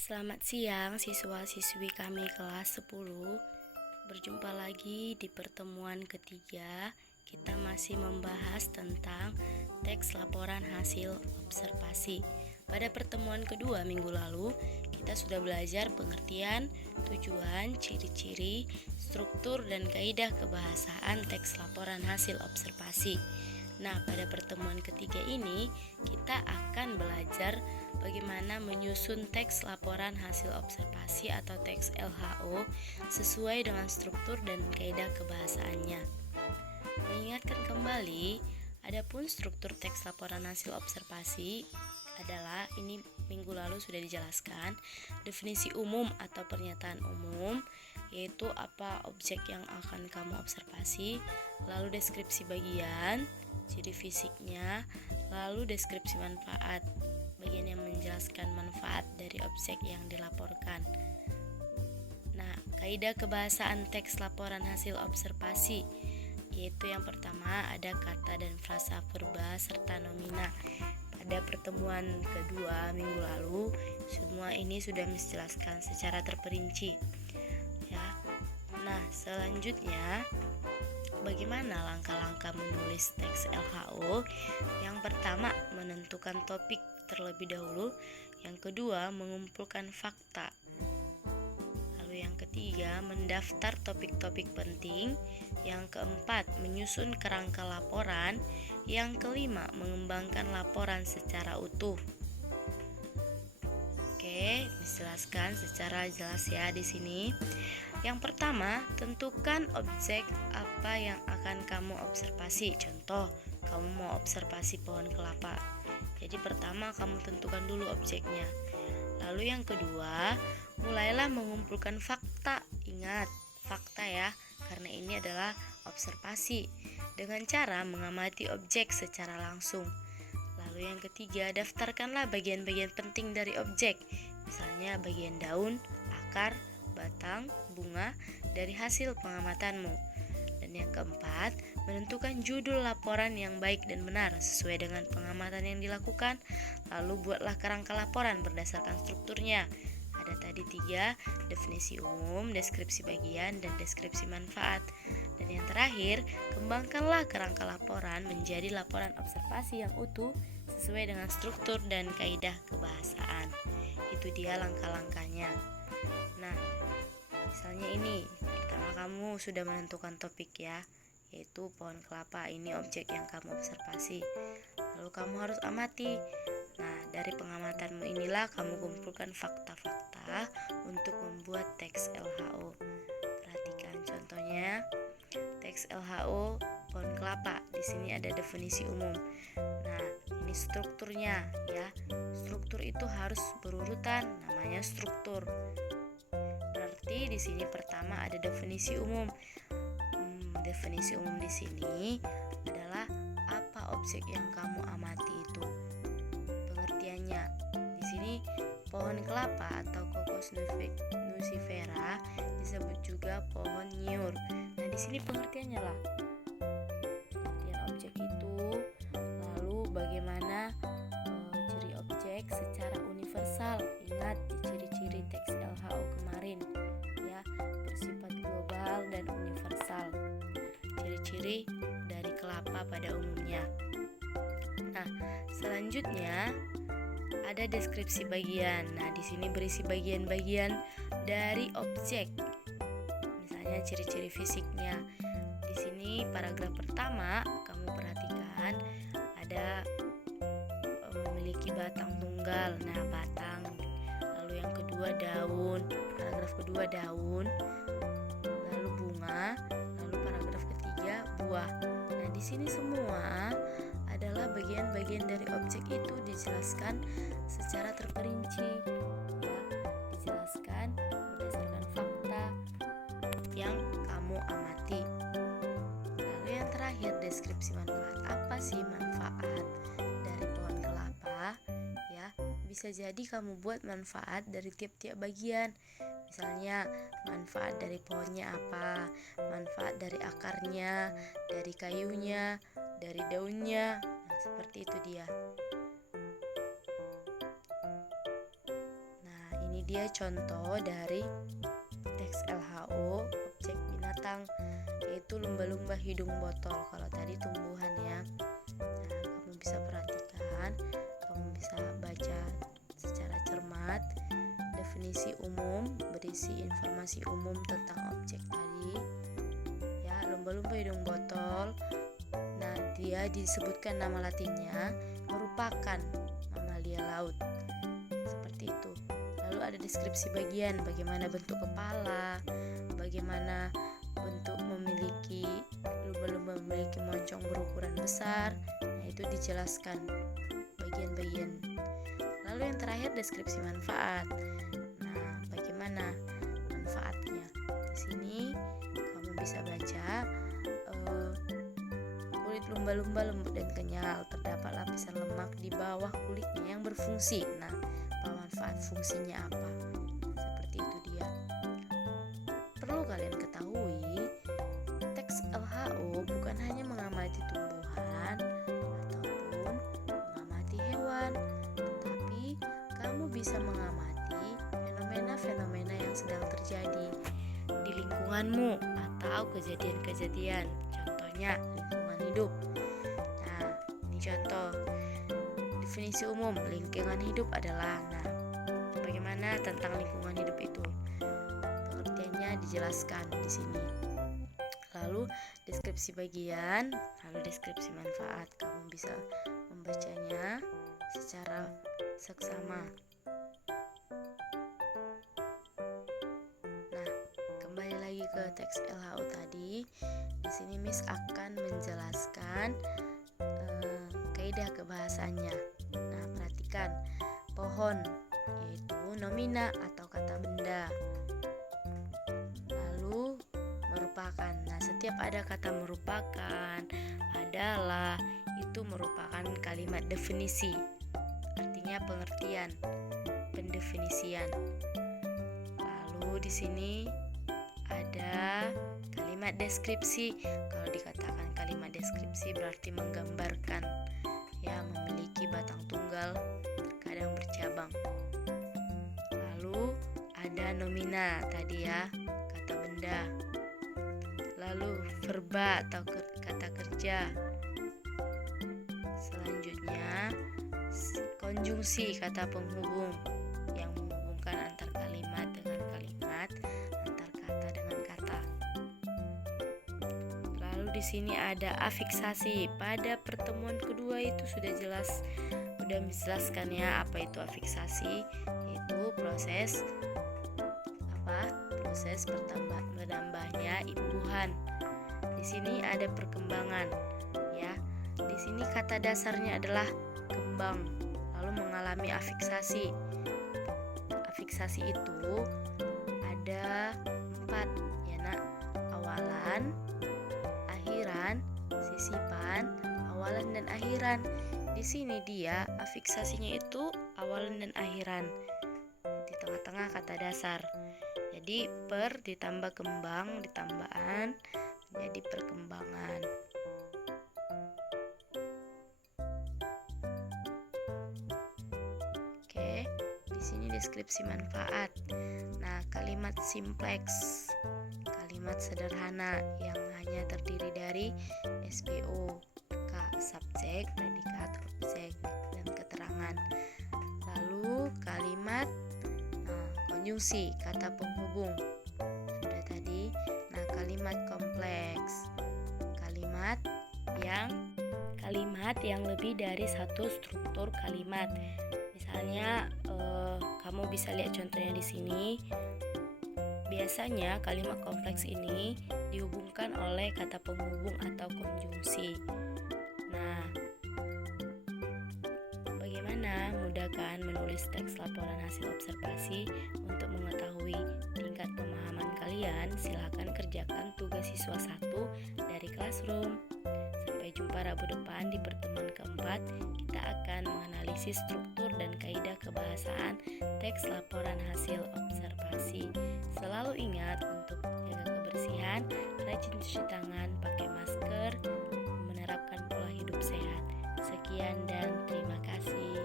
Selamat siang siswa-siswi kami kelas 10. Berjumpa lagi di pertemuan ketiga. Kita masih membahas tentang teks laporan hasil observasi. Pada pertemuan kedua minggu lalu, kita sudah belajar pengertian, tujuan, ciri-ciri, struktur, dan kaidah kebahasaan teks laporan hasil observasi. Nah, pada pertemuan ketiga ini kita akan belajar bagaimana menyusun teks laporan hasil observasi atau teks LHO sesuai dengan struktur dan kaidah kebahasaannya. Mengingatkan kembali, adapun struktur teks laporan hasil observasi adalah, ini minggu lalu sudah dijelaskan, definisi umum atau pernyataan umum, yaitu apa objek yang akan kamu observasi, lalu deskripsi bagian, ciri fisiknya, lalu deskripsi manfaat, bagian yang menjelaskan manfaat dari objek yang dilaporkan. Nah, kaidah kebahasaan teks laporan hasil observasi, yaitu yang pertama ada kata dan frasa verba serta nomina. Pada pertemuan kedua minggu lalu, semua ini sudah menjelaskan secara terperinci. Ya. Nah, selanjutnya bagaimana langkah-langkah menulis teks LHO? Yang pertama, menentukan topik terlebih dahulu. Yang kedua, mengumpulkan fakta. Lalu yang ketiga, mendaftar topik-topik penting. Yang keempat, menyusun kerangka laporan. Yang kelima, mengembangkan laporan secara utuh. Oke, dijelaskan secara jelas ya di sini. Yang pertama, tentukan objek apa yang akan kamu observasi. Contoh, kamu mau observasi pohon kelapa. Jadi pertama kamu tentukan dulu objeknya. Lalu yang kedua, mulailah mengumpulkan fakta. Ingat, fakta ya, karena ini adalah observasi dengan cara mengamati objek secara langsung. Lalu yang ketiga, daftarkanlah bagian-bagian penting dari objek. Misalnya bagian daun, akar, batang, bunga dari hasil pengamatanmu. Dan yang keempat, menentukan judul laporan yang baik dan benar sesuai dengan pengamatan yang dilakukan. Lalu buatlah kerangka laporan berdasarkan strukturnya. Ada tadi 3, definisi umum, deskripsi bagian, dan deskripsi manfaat. Dan yang terakhir, kembangkanlah kerangka laporan menjadi laporan observasi yang utuh sesuai dengan struktur dan kaidah kebahasaan. Itu dia langkah-langkahnya. Nah, misalnya ini, pertama kamu sudah menentukan topik ya, yaitu pohon kelapa. Ini objek yang kamu observasi. Lalu kamu harus amati. Nah, dari pengamatanmu inilah kamu kumpulkan fakta-fakta untuk membuat teks LHO. Perhatikan contohnya, teks LHO pohon kelapa. Di sini ada definisi umum. Nah, ini strukturnya ya. Struktur itu harus berurutan, namanya struktur. Berarti di sini pertama ada definisi umum. Definisi umum di sini adalah apa objek yang kamu amati itu. Pengertiannya di sini pohon kelapa atau Cocos nucifera disebut juga pohon nyiur. Nah, di sini pengertiannya lah. Pengertian objek itu, lalu bagaimana ciri objek secara universal. Ingat di ciri-ciri teks LHO kemarin ya, bersifat global dan universal. Ciri-ciri dari kelapa pada umumnya. Nah, selanjutnya ada deskripsi bagian. Nah, di sini berisi bagian-bagian dari objek. Misalnya ciri-ciri fisiknya. Di sini paragraf pertama kamu perhatikan ada memiliki batang tunggal. Nah, batang. Lalu yang kedua daun. Paragraf kedua daun. Lalu bunga. Lalu paragraf ketiga buah. Nah, di sini semua adalah bagian-bagian dari objek itu dijelaskan secara terperinci ya, dijelaskan berdasarkan fakta yang kamu amati. Lalu yang terakhir, deskripsi manfaat. Apa sih manfaat dari pohon kelapa? Ya, bisa jadi kamu buat manfaat dari tiap-tiap bagian. Misalnya manfaat dari pohonnya apa, manfaat dari akarnya, dari kayunya, dari daunnya. Nah, seperti itu dia. Nah, ini Ini dia contoh dari teks LHO objek binatang, yaitu lumba-lumba hidung botol. Kalau tadi tumbuhan ya. Nah, kamu bisa perhatikan, kamu bisa baca secara cermat definisi umum berisi informasi umum tentang objek tadi. Ya, lumba-lumba hidung botol. Nah, dia disebutkan nama latinnya merupakan mamalia laut. Seperti itu. Lalu ada deskripsi bagian, bagaimana bentuk kepala, bagaimana bentuk lumba-lumba memiliki moncong berukuran besar. Nah, itu dijelaskan bagian-bagian. Lalu yang terakhir deskripsi manfaat. Nah, bagaimana manfaatnya? Di sini kamu bisa baca kulit lumba-lumba lembut dan kenyal, terdapat lapisan lemak di bawah kulitnya yang berfungsi. Nah, manfaat fungsinya apa? Seperti itu dia. Perlu kalian ketahui, teks LHO bukan hanya mengamati tumbuhan ataupun mengamati hewan, tetapi kamu bisa mengamati fenomena-fenomena yang sedang terjadi di lingkunganmu atau kejadian-kejadian. Contohnya lingkungan hidup. Nah, ini contoh. Definisi umum lingkungan hidup adalah, bagaimana tentang lingkungan hidup itu? Pengertiannya dijelaskan di sini. Lalu deskripsi bagian, lalu deskripsi manfaat. Kamu bisa membacanya secara seksama. Nah, kembali lagi ke teks LHO tadi. Di sini Miss akan menjelaskan kaidah kebahasannya. Nah, perhatikan pohon, yaitu nomina atau kata benda. Lalu merupakan. Nah, setiap ada kata merupakan, adalah, itu merupakan kalimat definisi. Artinya pengertian, pendefinisian. Lalu di sini ada kalimat deskripsi. Kalau dikatakan kalimat deskripsi berarti menggambarkan, ya, memiliki batang tunggal, terkadang bercabang. Lalu ada nomina tadi ya, kata benda. Lalu verba atau kata kerja. Selanjutnya konjungsi, kata penghubung yang menghubungkan antar kalimat dengan kalimat, antar kata dengan kata. Lalu di sini ada afiksasi. Pada pertemuan kedua itu sudah menjelaskan ya apa itu afiksasi, yaitu proses bertambahnya imbuhan. Di sini ada perkembangan ya. Di sini kata dasarnya adalah kembang, lalu mengalami afiksasi. Afiksasi itu ada 4 ya nak. Awalan, akhiran, sisipan, awalan dan akhiran. Di sini dia afiksasinya itu awalan dan akhiran. Di tengah-tengah kata dasar. Jadi per ditambah kembang ditambah an jadi perkembangan. Oke, di sini deskripsi manfaat. Nah, kalimat simpleks, kalimat sederhana yang hanya terdiri dari SPO, subjek, predikat, objek, dan keterangan. Lalu kalimat konjungsi, kata penghubung sudah tadi. Nah, kalimat kompleks, kalimat yang lebih dari satu struktur kalimat. Misalnya kamu bisa lihat contohnya di sini. Biasanya kalimat kompleks ini dihubungkan oleh kata penghubung atau konjungsi. Nah, bagaimana mudahkan menulis teks laporan hasil observasi? Untuk mengetahui tingkat pemahaman kalian, silakan kerjakan tugas siswa 1 dari Classroom. Sampai jumpa Rabu depan di pertemuan keempat. Kita akan menganalisis struktur dan kaidah kebahasaan teks laporan hasil observasi. Selalu ingat untuk jaga kebersihan, rajin cuci tangan, pakai masker, menerapkan pola hidup sehat. Sekian dan terima kasih.